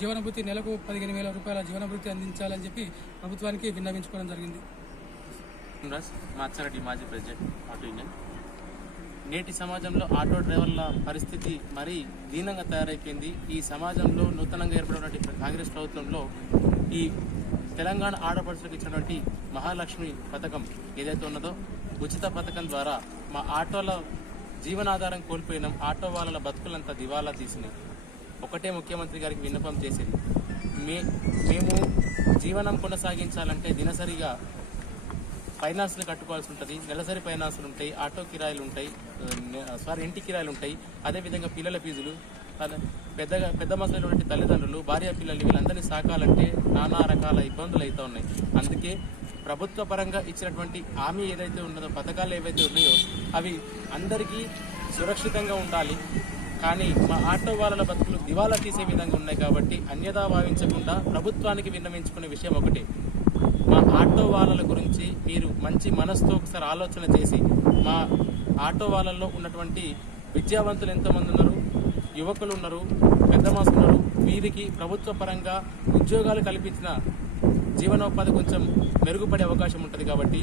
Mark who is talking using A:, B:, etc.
A: జీవనభృతి నెలకు పదిహేను వేల రూపాయల జీవనభృతి అందించాలని చెప్పి ప్రభుత్వానికి విన్నవించుకోవడం జరిగింది.
B: మాచారెడ్డి మాజీ ప్రెసిడెంట్ ఆటో యూనియన్ నేటి సమాజంలో ఆటో డ్రైవర్ల పరిస్థితి మరీ దీనంగా తయారైపోయింది. ఈ సమాజంలో నూతనంగా ఏర్పడినటువంటి కాంగ్రెస్ ప్రభుత్వంలో ఈ తెలంగాణ ఆడపడుచులకు ఇచ్చినటువంటి మహాలక్ష్మి పథకం ఏదైతే ఉన్నదో ఉచిత పథకం ద్వారా మా ఆటోల జీవనాధారం కోల్పోయినాం. ఆటో వాళ్ళ బతుకులంతా దివాలా తీసినాయి. ఒకటే ముఖ్యమంత్రి గారికి విన్నపం చేసేది. మే మేము జీవనం కొనసాగించాలంటే దినసరిగా ఫైనాన్స్లు కట్టుకోవాల్సి ఉంటుంది. నెలసరి ఫైనాన్స్లు ఉంటాయి ఆటో కిరాయిలు ఉంటాయి సారీ ఇంటి కిరాయిలు ఉంటాయి. అదేవిధంగా పిల్లల ఫీజులు పెద్దగా పెద్ద మసలు తల్లిదండ్రులు భార్య పిల్లలు వీళ్ళందరినీ సాకాలంటే నానా రకాల ఇబ్బందులు అయితే ఉన్నాయి. అందుకే ప్రభుత్వ పరంగా ఇచ్చినటువంటి హామీ ఏదైతే ఉన్నదో పథకాలు ఏవైతే ఉన్నాయో అవి అందరికీ సురక్షితంగా ఉండాలి. కానీ మా ఆటో వాళ్ళ బతుకులు దివాలా తీసే విధంగా ఉన్నాయి కాబట్టి అన్యదా భావించకుండా ప్రభుత్వానికి విన్నవించుకునే విషయం ఒకటే. మా ఆటో వాళ్ళ గురించి మీరు మంచి మనసుతో ఒకసారి ఆలోచన చేసి మా ఆటో వాళ్ళల్లో ఉన్నటువంటి విద్యావంతులు ఎంతమంది ఉన్నారు? యువకులు ఉన్నారు? పెద్ద మాసం ఉన్నారు? వీరికి ప్రభుత్వ పరంగా ఉద్యోగాలు కల్పించిన జీవనోపాధి కొంచెం మెరుగుపడే అవకాశం ఉంటుంది కాబట్టి